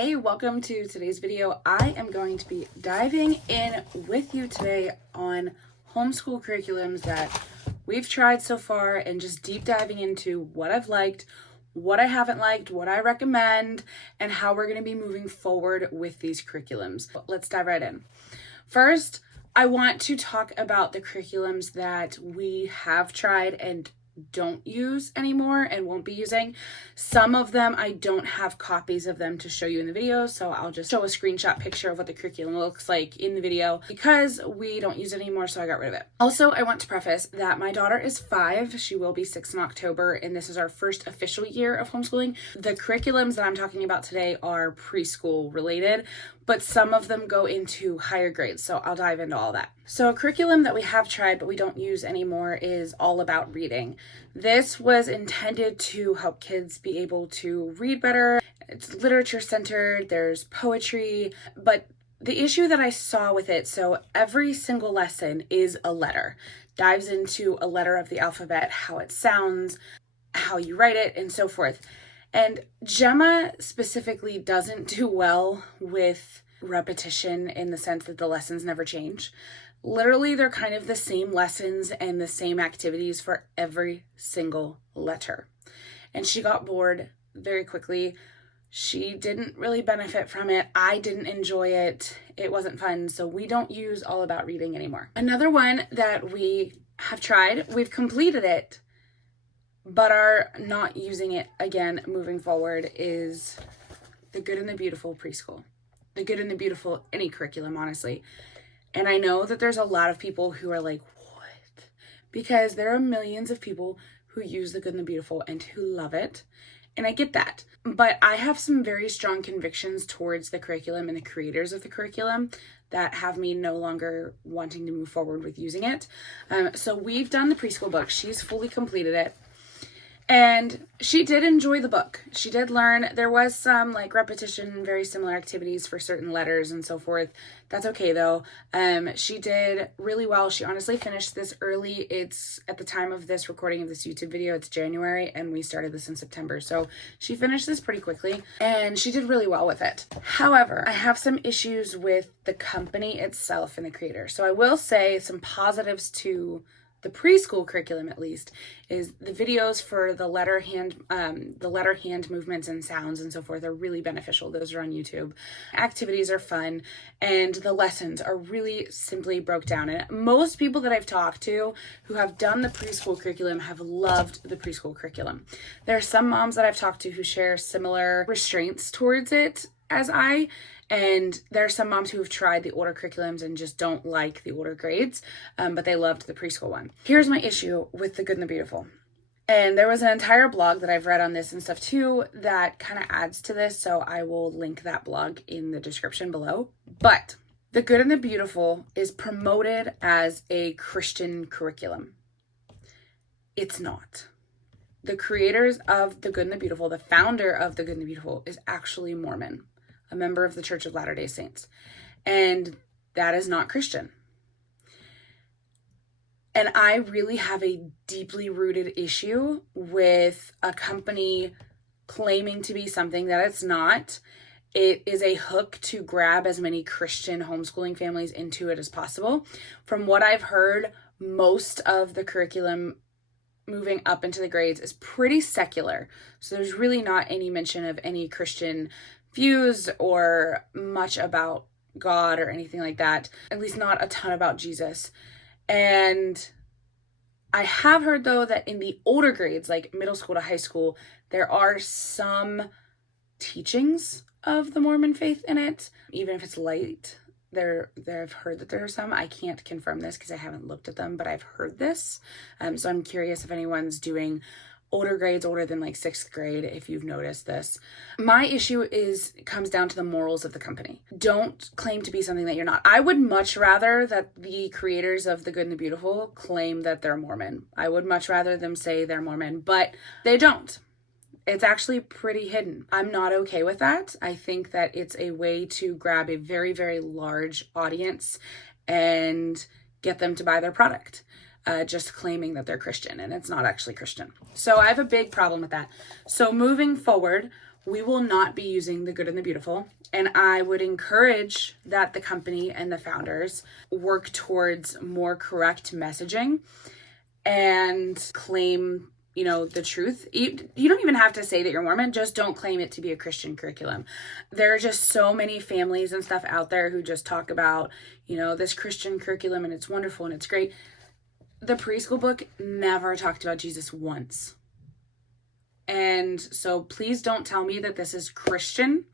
Hey, welcome to today's video. I am going to be diving in with you today on homeschool curriculums that we've tried so far and just deep diving into what I've liked, what I haven't liked, what I recommend, and how we're going to be moving forward with these curriculums. Let's dive right in. First, I want to talk about the curriculums that we have tried and don't use anymore and won't be using. Some of them I don't have copies of them to show you in the video, so I'll just show a screenshot picture of what the curriculum looks like in the video because we don't use it anymore, so I got rid of it. Also, I want to preface that my daughter is 5. She will be 6 in October, and this is our first official year of homeschooling. The curriculums that I'm talking about today are preschool related, but some of them go into higher grades, so I'll dive into all that. So a curriculum that we have tried but we don't use anymore is All About Reading. This was intended to help kids be able to read better. It's literature centered, there's poetry, but the issue that I saw with it, so every single lesson is a letter, dives into a letter of the alphabet, how it sounds, how you write it, and so forth. And Gemma specifically doesn't do well with repetition in the sense that the lessons never change. Literally, they're kind of the same lessons and the same activities for every single letter. And she got bored very quickly. She didn't really benefit from it. I didn't enjoy it. It wasn't fun. So we don't use All About Reading anymore. Another one that we have tried, we've completed it, but are not using it again moving forward, is The Good and the Beautiful Preschool. The Good and the Beautiful, any curriculum, honestly. And I know that there's a lot of people who are like, what? Because there are millions of people who use The Good and the Beautiful and who love it. And I get that. But I have some very strong convictions towards the curriculum and the creators of the curriculum that have me no longer wanting to move forward with using it. So we've done the preschool book. She's fully completed it. And she did enjoy the book. She did learn. There was some repetition, very similar activities for certain letters and so forth. That's okay though. She did really well. She honestly finished this early. It's at the time of this recording of this YouTube video, it's January, and we started this in September. So she finished this pretty quickly and she did really well with it. However, I have some issues with the company itself and the creator. So I will say some positives to the preschool curriculum, at least, is the videos for the letter hand movements and sounds and so forth are really beneficial. Those are on YouTube. Activities are fun, and the lessons are really simply broke down. And most people that I've talked to who have done the preschool curriculum have loved the preschool curriculum. There are some moms that I've talked to who share similar restraints towards it as I. And there are some moms who have tried the older curriculums and just don't like the older grades, but they loved the preschool one. Here's my issue with The Good and the Beautiful. And there was an entire blog that I've read on this and stuff too that kind of adds to this, so I will link that blog in the description below. But The Good and the Beautiful is promoted as a Christian curriculum. It's not. The creators of The Good and the Beautiful, the founder of The Good and the Beautiful, is actually Mormon, a member of the Church of Latter-day Saints. And that is not Christian. And I really have a deeply rooted issue with a company claiming to be something that it's not. It is a hook to grab as many Christian homeschooling families into it as possible. From what I've heard, most of the curriculum moving up into the grades is pretty secular. So there's really not any mention of any Christian views or much about God or anything like that, at least not a ton about Jesus. And I have heard though that in the older grades, like middle school to high school, there are some teachings of the Mormon faith in it, even if it's light. I've heard that there are some. I can't confirm this because I haven't looked at them, but I've heard this. So I'm curious if anyone's doing older grades, older than 6th grade, if you've noticed this. My issue comes down to the morals of the company. Don't claim to be something that you're not. I would much rather that the creators of The Good and the Beautiful claim that they're Mormon. I would much rather them say they're Mormon, but they don't. It's actually pretty hidden. I'm not okay with that. I think that it's a way to grab a very, very large audience and get them to buy their product. Just claiming that they're Christian, and it's not actually Christian. So I have a big problem with that. So moving forward, we will not be using The Good and the Beautiful. And I would encourage that the company and the founders work towards more correct messaging and claim, the truth. You don't even have to say that you're Mormon, just don't claim it to be a Christian curriculum. There are just so many families and stuff out there who just talk about, this Christian curriculum and it's wonderful and it's great. The preschool book never talked about Jesus once. And so please don't tell me that this is Christian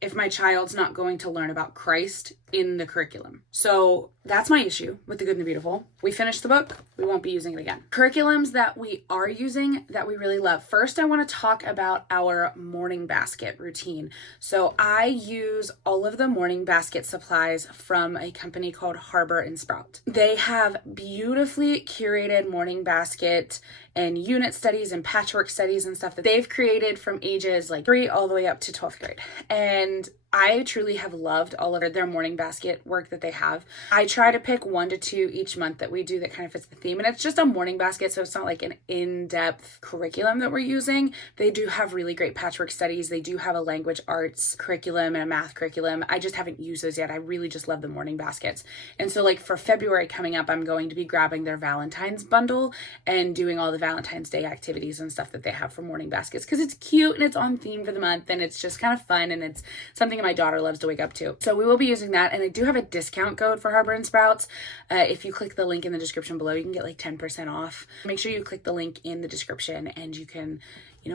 if my child's not going to learn about Christ in the curriculum. So that's my issue with The Good and the Beautiful. We finished the book. We won't be using it again. Curriculums that we are using that we really love. First, I want to talk about our morning basket routine. So I use all of the morning basket supplies from a company called Harbor and Sprout. They have beautifully curated morning basket and unit studies and patchwork studies and stuff that they've created from ages like 3 all the way up to 12th grade. And I truly have loved all of their morning basket work that they have. I try to pick 1 to 2 each month that we do that kind of fits the theme. And it's just a morning basket, so it's not like an in-depth curriculum that we're using. They do have really great patchwork studies. They do have a language arts curriculum and a math curriculum. I just haven't used those yet. I really just love the morning baskets. And so like for February coming up, I'm going to be grabbing their Valentine's bundle and doing all the Valentine's Day activities and stuff that they have for morning baskets because it's cute and it's on theme for the month and it's just kind of fun and it's something my daughter loves to wake up to. So we will be using that. And I do have a discount code for Harbor and Sprouts. If you click the link in the description below, you can get like 10% off. Make sure you click the link in the description and you can,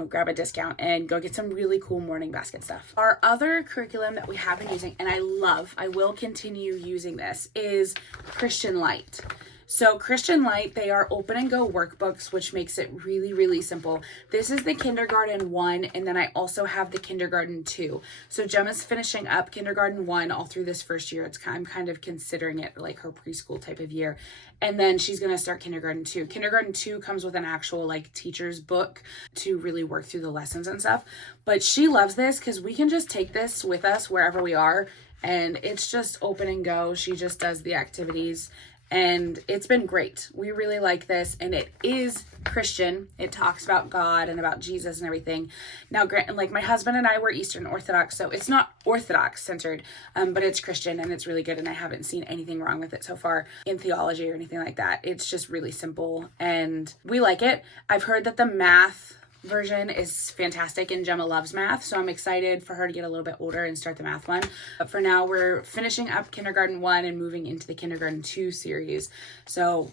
grab a discount and go get some really cool morning basket stuff. Our other curriculum that we have been using, and I will continue using this, is Christian Light. So Christian Light, they are open and go workbooks, which makes it really, really simple. This is the kindergarten 1, and then I also have the kindergarten 2. So Gemma's finishing up kindergarten 1 all through this first year. I'm kind of considering it like her preschool type of year. And then she's going to start kindergarten 2. Kindergarten 2 comes with an actual like teacher's book to really work through the lessons and stuff. But she loves this because we can just take this with us wherever we are. And it's just open and go. She just does the activities. And it's been great. We really like this, and it is Christian. It talks about God and about Jesus and everything. Now, like my husband and I were Eastern Orthodox, so it's not Orthodox centered, but it's Christian and it's really good. And I haven't seen anything wrong with it so far in theology or anything like that. It's just really simple, and we like it. I've heard that the math version is fantastic and Gemma loves math, so I'm excited for her to get a little bit older and start the math one. But for now, we're finishing up kindergarten 1 and moving into the kindergarten 2 series. So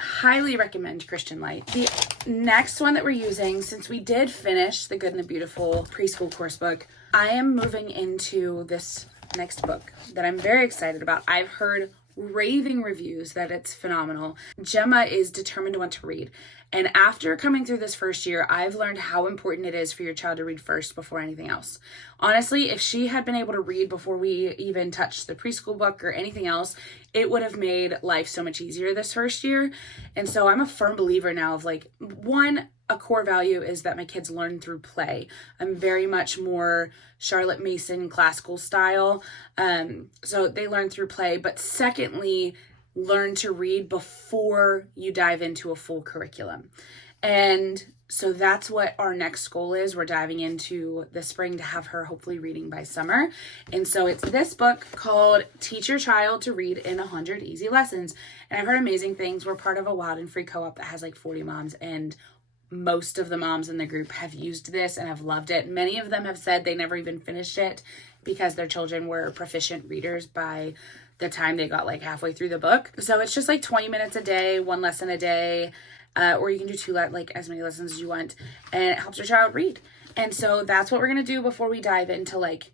highly recommend Christian Light. The next one that we're using, since we did finish the Good and the Beautiful preschool course book, I am moving into this next book that I'm very excited about. I've heard raving reviews that it's phenomenal. Gemma is determined to want to read. And after coming through this first year, I've learned how important it is for your child to read first before anything else. Honestly, if she had been able to read before we even touched the preschool book or anything else, it would have made life so much easier this first year. And so I'm a firm believer now of like, one, a core value is that my kids learn through play. I'm very much more Charlotte Mason classical style. So they learn through play. But secondly, learn to read before you dive into a full curriculum. And so that's what our next goal is. We're diving into the spring to have her hopefully reading by summer. And so it's this book called Teach Your Child to Read in 100 Easy Lessons. And I've heard amazing things. We're part of a Wild and Free co-op that has like 40 moms, and most of the moms in the group have used this and have loved it. Many of them have said they never even finished it because their children were proficient readers by the time they got like halfway through the book. So it's just like 20 minutes a day, 1 lesson a day, or you can do 2, like as many lessons as you want, and it helps your child read. And so that's what we're going to do before we dive into like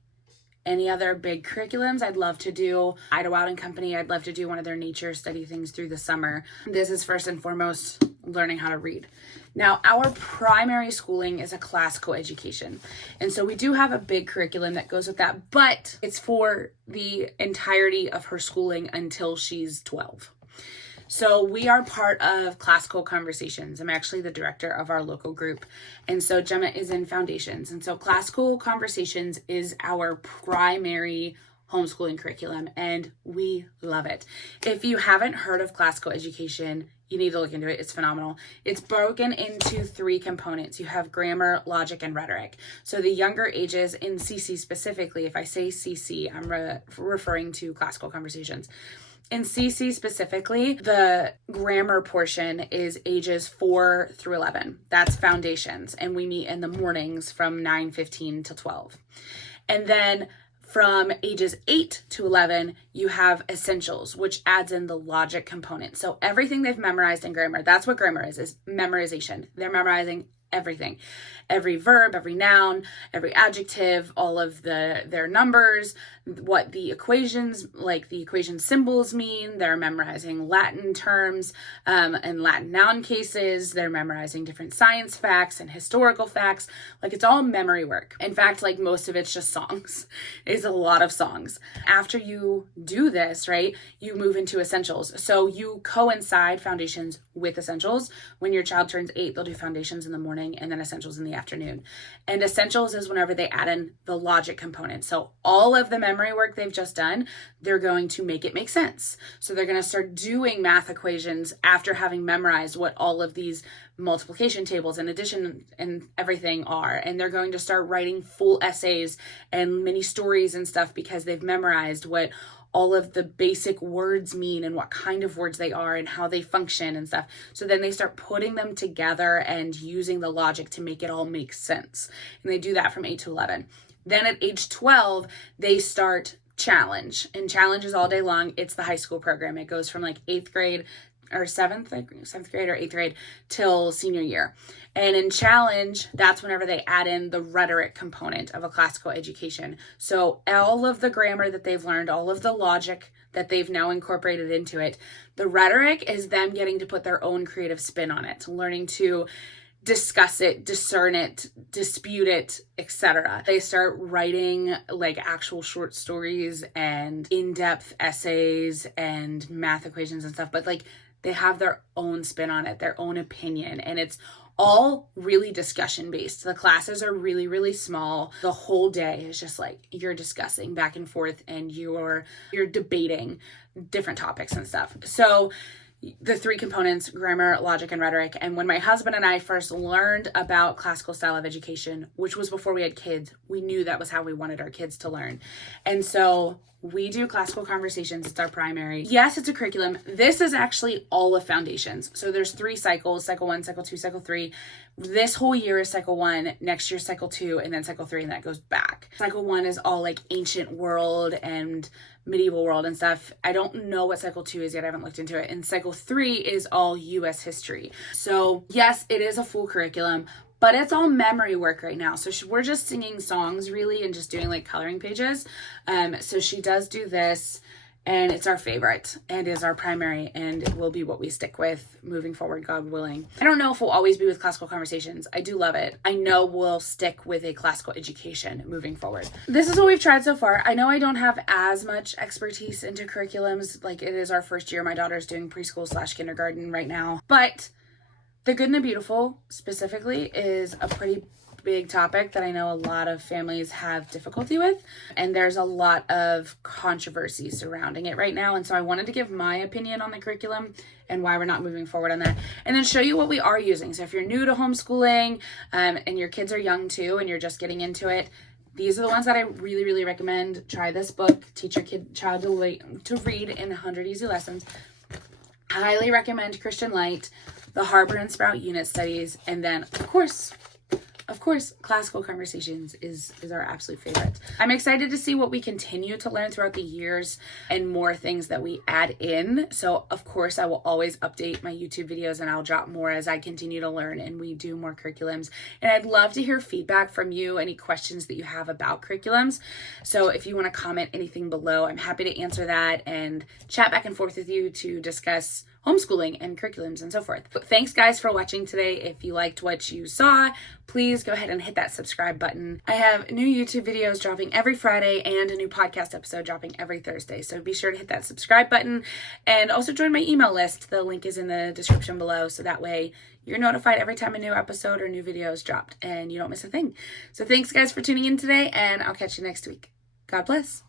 any other big curriculums. I'd love to do Idlewild and Company. I'd love to do one of their nature study things through the summer. This is first and foremost learning how to read. Now, our primary schooling is a classical education. And so we do have a big curriculum that goes with that, but it's for the entirety of her schooling until she's 12. So we are part of Classical Conversations. I'm actually the director of our local group. And so Gemma is in Foundations. And so Classical Conversations is our primary homeschooling curriculum, and we love it. If you haven't heard of classical education, You need to look into it. It's phenomenal. It's broken into 3 components. You have grammar, logic, and rhetoric. So the younger ages in CC specifically, if I say CC, I'm referring to classical conversations. In CC specifically, the grammar portion is ages 4 through 11. That's foundations. And we meet in the mornings from 9:15 to 12. And then from ages 8 to 11, you have essentials, which adds in the logic component. So everything they've memorized in grammar, that's what grammar is memorization. They're memorizing everything. Every verb, every noun, every adjective, all of their numbers, what the equations, like the equation symbols mean. They're memorizing Latin terms and Latin noun cases. They're memorizing different science facts and historical facts. Like, it's all memory work. In fact, like, most of it's just songs. It's a lot of songs. After you do this, right, you move into essentials. So you coincide foundations with essentials. When your child turns 8, they'll do foundations in the morning and then essentials in the afternoon. And essentials is whenever they add in the logic component. So all of the memory work they've just done, they're going to make it make sense. So they're going to start doing math equations after having memorized what all of these multiplication tables and addition and everything are. And they're going to start writing full essays and mini stories and stuff because they've memorized what all of the basic words mean and what kind of words they are and how they function and stuff. So then they start putting them together and using the logic to make it all make sense. And they do that from 8 to 11. Then at age 12, they start challenge. And challenge is all day long. It's the high school program. It goes from like 8th grade or 7th grade or 8th grade till senior year. And in challenge, that's whenever they add in the rhetoric component of a classical education. So all of the grammar that they've learned, all of the logic that they've now incorporated into it, the rhetoric is them getting to put their own creative spin on it, learning to discuss it, discern it, dispute it, etc. They start writing like actual short stories and in-depth essays and math equations and stuff, but like they have their own spin on it, their own opinion, and it's all really discussion based. The classes are really, really small. The whole day is just like you're discussing back and forth and you're debating different topics and stuff. So the 3 components, grammar, logic, and rhetoric. And when my husband and I first learned about classical style of education, which was before we had kids, we knew that was how we wanted our kids to learn. And so we do classical conversations. It's our primary. Yes, it's a curriculum. This is actually all of foundations. So there's 3 cycles, cycle 1, cycle 2, cycle 3. This whole year is cycle 1, next year cycle 2, and then cycle 3, and that goes back. Cycle 1 is all like ancient world and medieval world and stuff. I don't know what cycle 2 is yet. I haven't looked into it. And cycle 3 is all US history. So yes, it is a full curriculum, but it's all memory work right now. So we're just singing songs really and just doing like coloring pages. So she does do this, and it's our favorite and is our primary, and it will be what we stick with moving forward, God willing. I don't know if we'll always be with classical conversations. I do love it. I know we'll stick with a classical education moving forward. This is what we've tried so far. I know I don't have as much expertise into curriculums. Like, it is our first year. My daughter's doing preschool / kindergarten right now. But the good and the beautiful specifically is a pretty big topic that I know a lot of families have difficulty with, and there's a lot of controversy surrounding it right now. And so I wanted to give my opinion on the curriculum and why we're not moving forward on that, and then show you what we are using. So if you're new to homeschooling and your kids are young too and you're just getting into it, these are the ones that I really, really recommend. Try this book, Teach Your Child to Read in 100 Easy Lessons. Highly recommend Christian Light, the Harbor and Sprout Unit Studies, and then of course, classical conversations is our absolute favorite. I'm excited to see what we continue to learn throughout the years and more things that we add in. So of course, I will always update my YouTube videos, and I'll drop more as I continue to learn and we do more curriculums. And I'd love to hear feedback from you, any questions that you have about curriculums. So if you want to comment anything below, I'm happy to answer that and chat back and forth with you to discuss homeschooling and curriculums and so forth. But thanks guys for watching today. If you liked what you saw, please go ahead and hit that subscribe button. I have new YouTube videos dropping every Friday and a new podcast episode dropping every Thursday. So be sure to hit that subscribe button and also join my email list. The link is in the description below. So that way you're notified every time a new episode or new video is dropped and you don't miss a thing. So thanks guys for tuning in today, and I'll catch you next week. God bless.